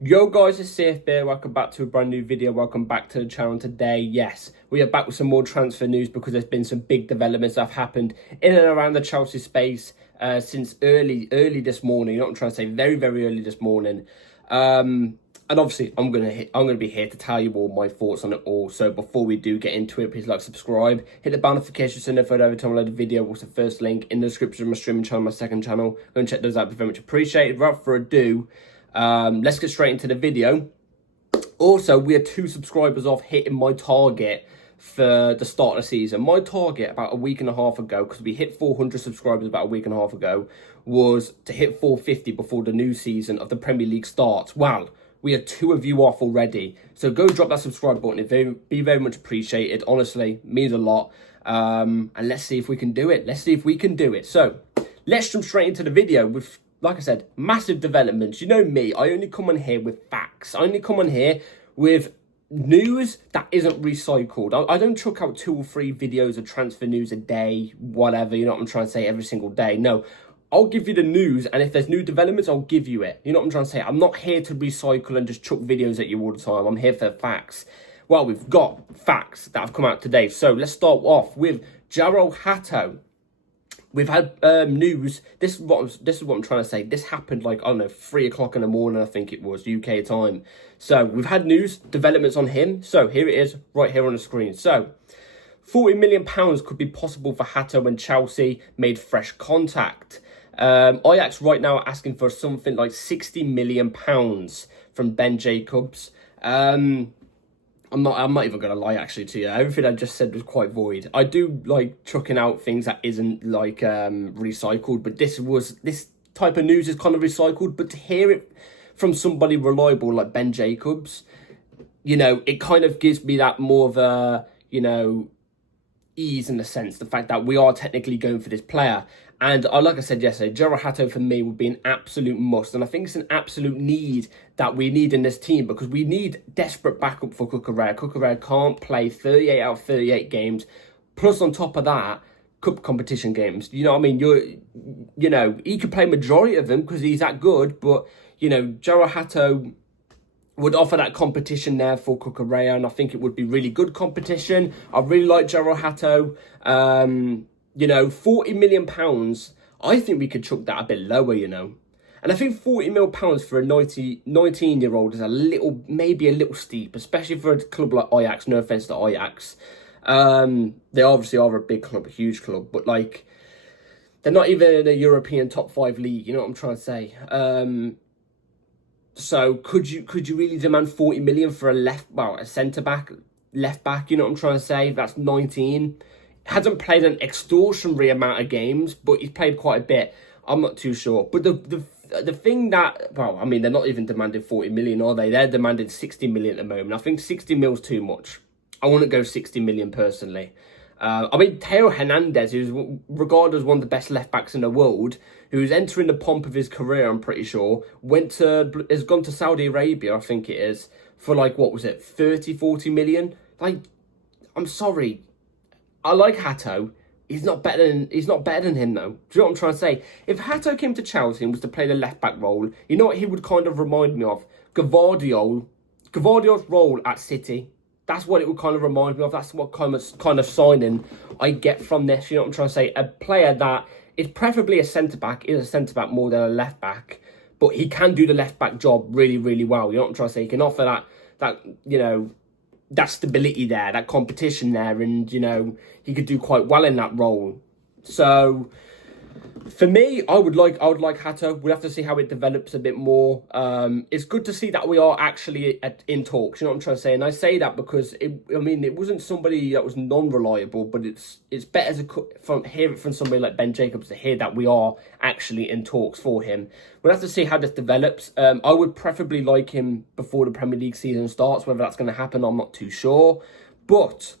Yo guys, it's Sif here. Welcome back to a brand new video. Welcome back to the channel today. Yes, we are back with some more transfer news because there's been some big developments that have happened in and around the Chelsea space since early this morning. You know what I'm trying to say? Very early this morning. And obviously, I'm gonna be here to tell you all my thoughts on it all. So before we do get into it, please like, subscribe, hit the bell notification so notified every time I load a video. What's the first link in the description of my streaming channel, my second channel. Go and check those out. Be very much appreciated. Without further ado, let's get straight into the video. Also, we are 2 subscribers off hitting my target for the start of the season. My target about a week and a half ago, because we hit 400 subscribers about a week and a half ago, was to hit 450 before the new season of the Premier League starts. Well, we are 2 of you off already. So go drop that subscribe button. It'd be very much appreciated. Honestly, means a lot. And let's see if we can do it. So let's jump straight into the video with, like I said, massive developments. You know me, I only come on here with facts. I only come on here with news that isn't recycled. I don't chuck out 2 or 3 videos of transfer news a day, whatever, you know what I'm trying to say, every single day. No, I'll give you the news, and if there's new developments, I'll give you it. You know what I'm trying to say? I'm not here to recycle and just chuck videos at you all the time. I'm here for facts. Well, we've got facts that have come out today. So let's start off with Jerrell Hato. We've had news. This is what I'm trying to say. This happened like, I don't know, 3 o'clock in the morning, I think it was, UK time. So we've had news, developments on him. So here it is, right here on the screen. So £40 million could be possible for Hato when Chelsea made fresh contact. Ajax right now are asking for something like £60 million from Ben Jacobs. I'm not even gonna lie actually to you. Everything I just said was quite void. I do like chucking out things that isn't like recycled, but this type of news is kind of recycled. But to hear it from somebody reliable like Ben Jacobs, you know, it kind of gives me that more of a, you know, ease in the sense, the fact that we are technically going for this player. And like I said yesterday, Jorrel Hato for me would be an absolute must. And I think it's an absolute need that we need in this team, because we need desperate backup for Cucurella. Cucurella can't play 38 out of 38 games. Plus, on top of that, cup competition games. You know what I mean? You know, he could play majority of them because he's that good. But, you know, Jorrel Hato would offer that competition there for Cucurella, and I think it would be really good competition. I really like Jorrel Hato. You know, £40 million, I think we could chuck that a bit lower, you know. And I think £40 million for a 19-year-old is maybe a little steep, especially for a club like Ajax. No offence to Ajax. They obviously are a big club, a huge club, but like, they're not even in a European top 5 league, you know what I'm trying to say. So could you really demand 40 million for a centre-back, left-back, you know what I'm trying to say? That's 19. Hasn't played an extortionary amount of games, but he's played quite a bit. I'm not too sure. But the thing that, well, I mean, they're not even demanding 40 million, are they? They're demanding 60 million at the moment. I think 60 mil's too much. I wouldn't go 60 million personally. I mean, Theo Hernandez, who's regarded as one of the best left-backs in the world, who's entering the pomp of his career, I'm pretty sure, has gone to Saudi Arabia, I think it is, for like, what was it, 30, 40 million? Like, I'm sorry. I like Hato. He's not better than him, though. Do you know what I'm trying to say? If Hato came to Chelsea and was to play the left-back role, you know what he would kind of remind me of? Gvardiol's role at City. That's what it would kind of remind me of. That's what kind of signing I get from this. You know what I'm trying to say? A player that is preferably a centre-back, is a centre-back more than a left-back, but he can do the left-back job really well. You know what I'm trying to say? He can offer that you know, that stability there, that competition there, and, you know, he could do quite well in that role. So for me, I would like Hato. We'll have to see how it develops a bit more. It's good to see that we are actually in talks. You know what I'm trying to say? And I say that because it wasn't somebody that was non-reliable, but it's better to hear it from somebody like Ben Jacobs, to hear that we are actually in talks for him. We'll have to see how this develops. I would preferably like him before the Premier League season starts. Whether that's going to happen, I'm not too sure. But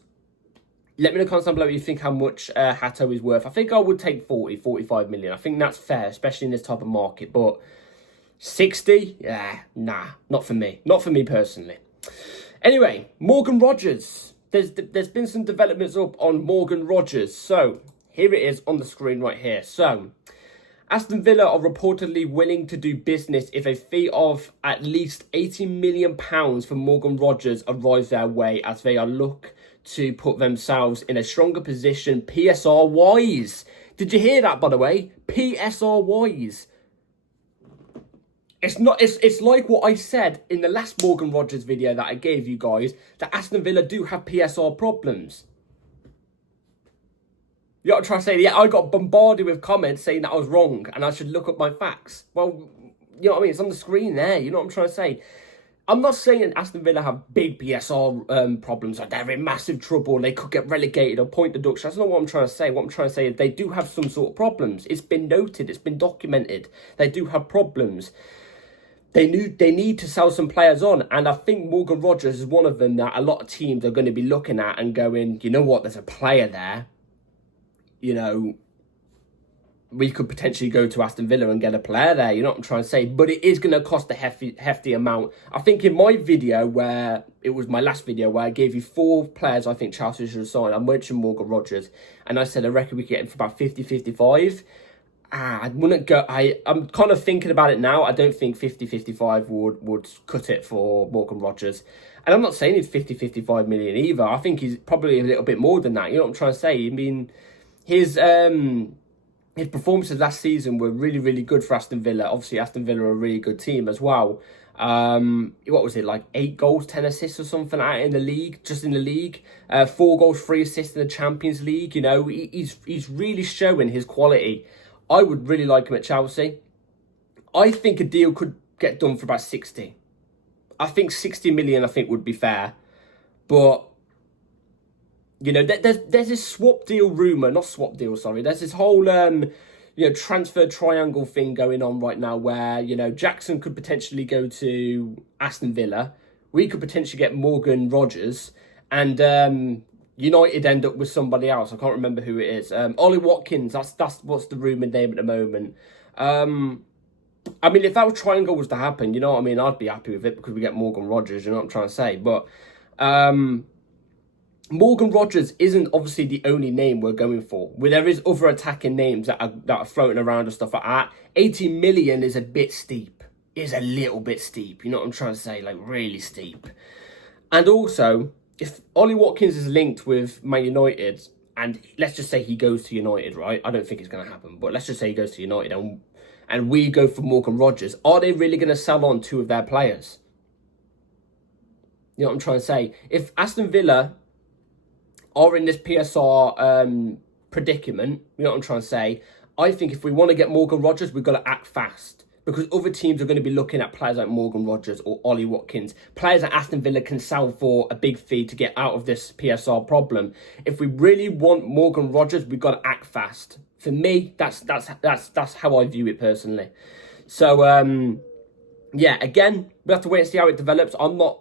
let me know in the comments down below what you think how much Hato is worth. I think I would take 40, 45 million. I think that's fair, especially in this type of market. But 60? Yeah, nah, not for me. Not for me personally. Anyway, Morgan Rogers. There's been some developments up on Morgan Rogers. So here it is on the screen right here. So Aston Villa are reportedly willing to do business if a fee of at least £80 million for Morgan Rogers arrives their way, as they are look to put themselves in a stronger position PSR-wise. Did you hear that, by the way? PSR-wise. It's like what I said in the last Morgan Rogers video that I gave you guys, that Aston Villa do have PSR problems. You got to try to say, yeah, I got bombarded with comments saying that I was wrong and I should look up my facts. Well, you know what I mean? It's on the screen there. You know what I'm trying to say? I'm not saying Aston Villa have big PSR problems, like they're in massive trouble, they could get relegated or point deduction. That's not what I'm trying to say. What I'm trying to say is they do have some sort of problems. It's been noted. It's been documented. They do have problems. They need to sell some players on, and I think Morgan Rogers is one of them that a lot of teams are going to be looking at and going, you know what, there's a player there. You know, we could potentially go to Aston Villa and get a player there, you know what I'm trying to say? But it is going to cost a hefty amount. I think in my video, where it was my last video, where I gave you 4 players I think Chelsea should sign, I mentioned Morgan Rogers, and I said I reckon we could get him for about 50-55. I wouldn't go. I'm kind of thinking about it now. I don't think 50-55 would cut it for Morgan Rogers. And I'm not saying he's 50-55 million either. I think he's probably a little bit more than that. You know what I'm trying to say? I mean, his performances last season were really, really good for Aston Villa. Obviously, Aston Villa are a really good team as well. What was it, like 8 goals, 10 assists or something out in the league, just in the league. 4 goals, 3 assists in the Champions League. You know, he's really showing his quality. I would really like him at Chelsea. I think a deal could get done for about 60. I think 60 million, I think, would be fair. But, you know, there's this swap deal rumour, not swap deal, sorry. There's this whole, transfer triangle thing going on right now where, you know, Jackson could potentially go to Aston Villa. We could potentially get Morgan Rogers. And United end up with somebody else. I can't remember who it is. Ollie Watkins, that's what's the rumoured name at the moment. I mean, if that triangle was to happen, you know what I mean, I'd be happy with it because we get Morgan Rogers, you know what I'm trying to say. But Morgan Rogers isn't obviously the only name we're going for. There is other attacking names that are floating around and stuff like that. 80 million is a bit steep. Is a little bit steep, you know what I'm trying to say, like really steep. And also, if Ollie Watkins is linked with Man United, and let's just say he goes to United, right? I don't think it's going to happen, but let's just say he goes to United and we go for Morgan Rogers. Are they really going to sell on 2 of their players? You know what I'm trying to say? If Aston Villa are in this PSR predicament, you know what I'm trying to say, I think if we want to get Morgan Rogers, we've got to act fast. Because other teams are going to be looking at players like Morgan Rogers or Ollie Watkins. Players that Aston Villa can sell for a big fee to get out of this PSR problem. If we really want Morgan Rogers, we've got to act fast. For me, that's how I view it personally. So, yeah, again, we have to wait and see how it develops. I'm not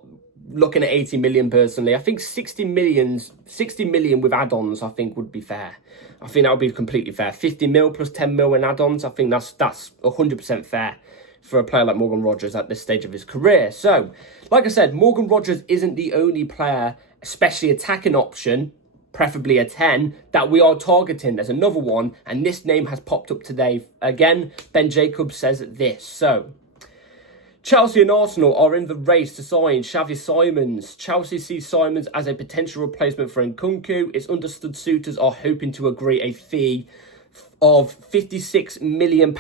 looking at 80 million personally. I think 60 million with add-ons, I think, would be fair. I think that would be completely fair. 50 mil plus 10 mil in add-ons, I think that's 100% fair for a player like Morgan Rogers at this stage of his career. So, like I said, Morgan Rogers isn't the only player, especially attacking option, preferably a 10, that we are targeting. There's another one, and this name has popped up today. Again, Ben Jacobs says this. So, Chelsea and Arsenal are in the race to sign Xavi Simons. Chelsea sees Simons as a potential replacement for Nkunku. It's understood suitors are hoping to agree a fee of £56 million.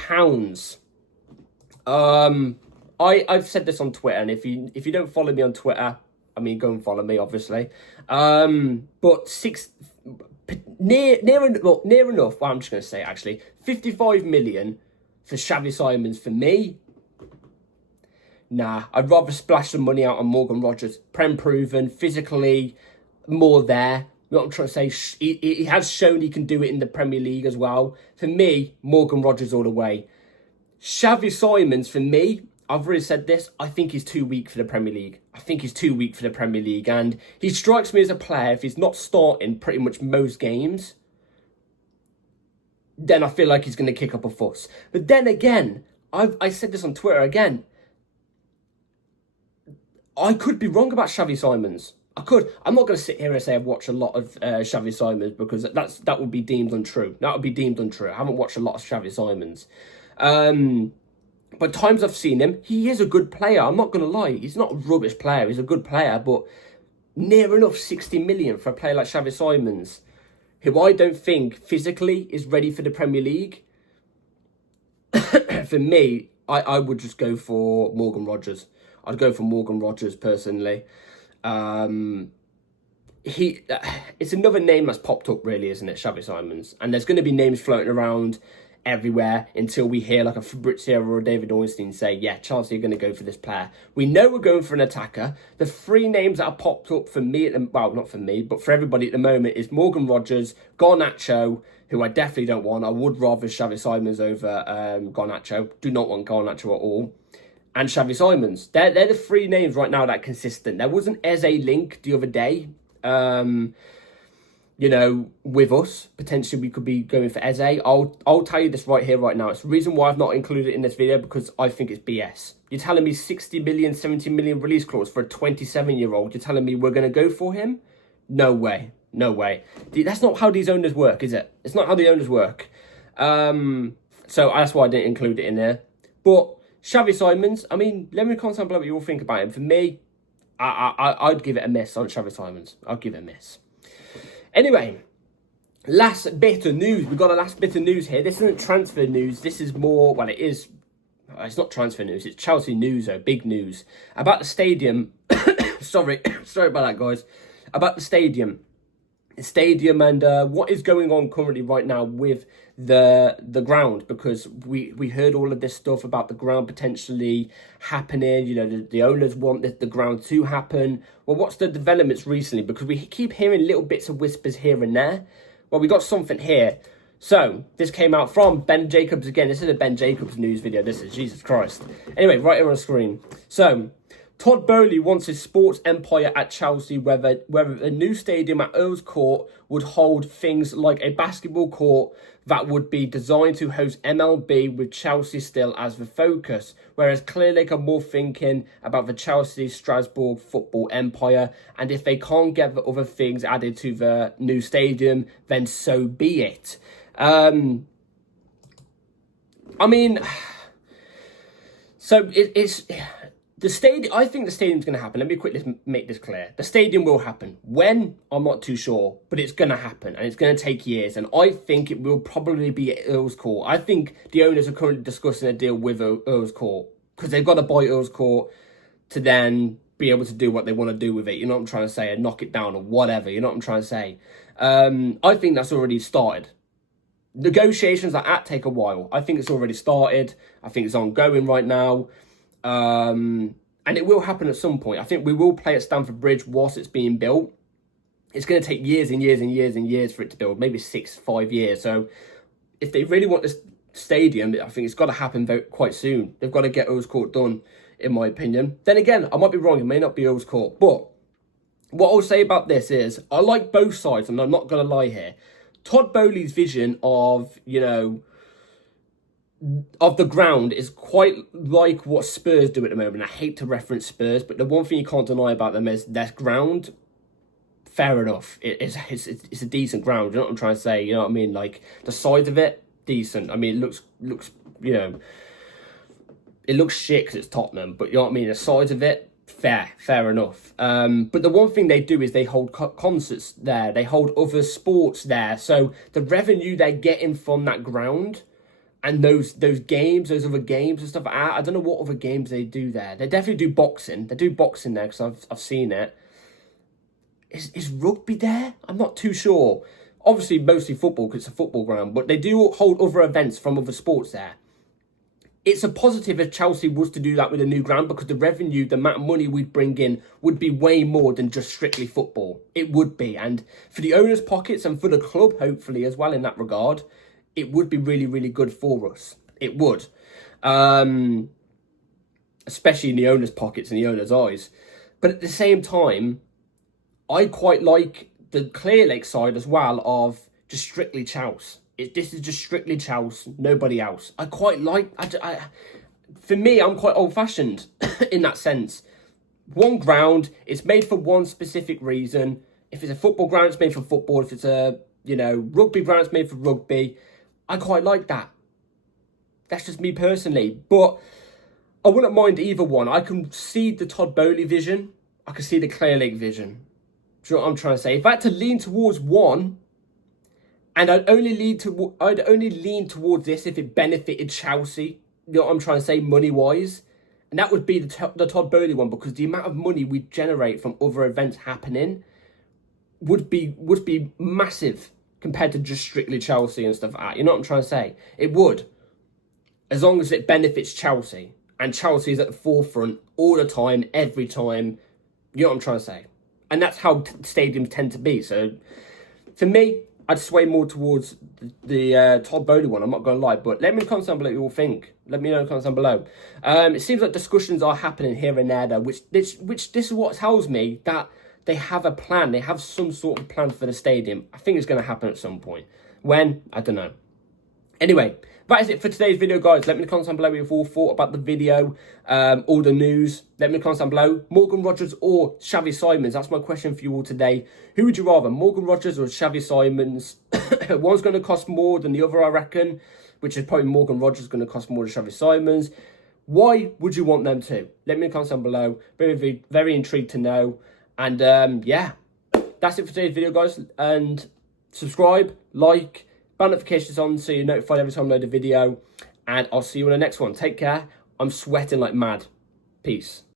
I've said this on Twitter, and if you don't follow me on Twitter, I mean, go and follow me, obviously. But near enough. Well, I'm just going to say actually 55 million for Xavi Simons for me. Nah, I'd rather splash some money out on Morgan Rogers. Prem proven, physically more there. You know what I'm trying to say? He has shown he can do it in the Premier League as well. For me, Morgan Rogers all the way. Xavi Simons, for me, I've already said this, I think he's too weak for the Premier League. And he strikes me as a player, if he's not starting pretty much most games, then I feel like he's going to kick up a fuss. But then again, I said this on Twitter again, I could be wrong about Xavi Simons. I could. I'm not going to sit here and say I've watched a lot of Xavi Simons, because that would be deemed untrue. That would be deemed untrue. I haven't watched a lot of Xavi Simons. But times I've seen him, he is a good player. I'm not going to lie. He's not a rubbish player. He's a good player, but near enough 60 million for a player like Xavi Simons, who I don't think physically is ready for the Premier League. For me, I would just go for Morgan Rogers. I'd go for Morgan Rogers personally. It's another name that's popped up, really, isn't it? Xavi Simons. And there's going to be names floating around everywhere until we hear like a Fabrizio or a David Ornstein say, yeah, Chelsea are going to go for this player. We know we're going for an attacker. The three names that are popped up for me, well, not for me, but for everybody at the moment, is Morgan Rogers, Garnacho, who I definitely don't want. I would rather Xavi Simons over Garnacho. Do not want Garnacho at all. And Xavi Simons. They're the three names right now that are consistent. There was an Eze link the other day, with us. Potentially we could be going for Eze. I'll tell you this right here, right now. It's the reason why I've not included it in this video, because I think it's BS. You're telling me 60 million, 70 million release clause for a 27-year-old. You're telling me we're going to go for him? No way. No way. That's not how these owners work, is it? It's not how the owners work. So that's why I didn't include it in there. But Xavi Simons, I mean, let me comment below what you all think about him. For me, I'd give it a miss on Xavi Simons. I'd give it a miss. Anyway, last bit of news. We've got a last bit of news here. This isn't transfer news. This is more, well, it is. It's not transfer news. It's Chelsea news, though. Big news. About the stadium. Sorry about that, guys. About the stadium. And what is going on currently right now with the ground, because we heard all of this stuff about the ground potentially happening. The owners want the ground to happen. Well, what's the developments recently? Because we keep hearing little bits of whispers here and there. Well, we got something here. So this came out from Ben Jacobs again. This is a Ben Jacobs news video. This is, Jesus Christ. Anyway, right here on the screen. So Todd Boehly wants his sports empire at Chelsea, whether a new stadium at Earls Court would hold things like a basketball court that would be designed to host MLB, with Chelsea still as the focus. Whereas Clearlake are more thinking about the Chelsea-Strasbourg football empire, and if they can't get the other things added to the new stadium, then so be it. I mean, so it's... The stadium, I think the stadium's going to happen. Let me quickly make this clear. The stadium will happen. When? I'm not too sure. But it's going to happen. And it's going to take years. And I think it will probably be at Earls Court. I think the owners are currently discussing a deal with Earls Court, because they've got to buy Earls Court to then be able to do what they want to do with it. You know what I'm trying to say? And knock it down or whatever. You know what I'm trying to say? I think that's already started. Negotiations like that take a while. I think it's already started. I think it's ongoing right now. And it will happen at some point. I think we will play at Stamford Bridge whilst it's being built. It's going to take years and years and years and years for it to build, maybe 5 years. So if they really want this stadium, I think it's got to happen quite soon. They've got to get Earls Court done, in my opinion. Then again, I might be wrong. It may not be Earls Court. But what I'll say about this is I like both sides, and I'm not going to lie here. Todd Boehly's vision of, of the ground is quite like what Spurs do at the moment. I hate to reference Spurs, but the one thing you can't deny about them is their ground. Fair enough. It's a decent ground. You know what I'm trying to say? You know what I mean? Like, the size of it, decent. I mean, it looks it looks shit because it's Tottenham, but you know what I mean? The size of it, fair enough. But the one thing they do is they hold concerts there. They hold other sports there. So the revenue they're getting from that ground, and those games, those other games and stuff like that, I don't know what other games they do there. They definitely do boxing. They do boxing there because I've seen it. Is rugby there? I'm not too sure. Obviously, mostly football because it's a football ground, but they do hold other events from other sports there. It's a positive if Chelsea was to do that with a new ground, because the revenue, the amount of money we'd bring in would be way more than just strictly football. It would be. And for the owners' pockets and for the club, hopefully, as well in that regard, it would be really, really good for us. It would. Especially in the owner's pockets and the owner's eyes. But at the same time, I quite like the Clearlake side as well of just strictly Chelsea. This is just strictly Chelsea, nobody else. I quite like... for me, I'm quite old-fashioned in that sense. one ground. It's made for one specific reason. If it's a football ground, it's made for football. If it's a, rugby ground, it's made for rugby. I quite like that. That's just me personally. But I wouldn't mind either one. I can see the Todd Boehly vision. I can see the Clear Lake vision. Do you know what I'm trying to say? If I had to lean towards one, and I'd only lean towards this if it benefited Chelsea. You know what I'm trying to say, money-wise? And that would be the Todd Boehly one, because the amount of money we generate from other events happening would be massive compared to just strictly Chelsea and stuff like that. You know what I'm trying to say? It would. As long as it benefits Chelsea. And Chelsea is at the forefront all the time, every time. You know what I'm trying to say? And that's how stadiums tend to be. So, for me, I'd sway more towards the Todd Boehly one. I'm not going to lie. But let me know in the comments down below what you all think. Let me know in the comments down below. It seems like discussions are happening here and there, though, which this is what tells me that they have a plan. They have some sort of plan for the stadium. I think it's going to happen at some point. When? I don't know. Anyway, that is it for today's video, guys. Let me know in the comments down below what you've all thought about the video, all the news. Let me know in the comments down below. Morgan Rogers or Xavi Simons? That's my question for you all today. Who would you rather, Morgan Rogers or Xavi Simons? One's going to cost more than the other, I reckon, which is probably Morgan Rogers going to cost more than Xavi Simons. Why would you want them to? Let me know in the comments down below. Very, very intrigued to know. And yeah, that's it for today's video, guys. And subscribe, like, bell notifications on so you're notified every time I load a video. And I'll see you on the next one. Take care. I'm sweating like mad. Peace.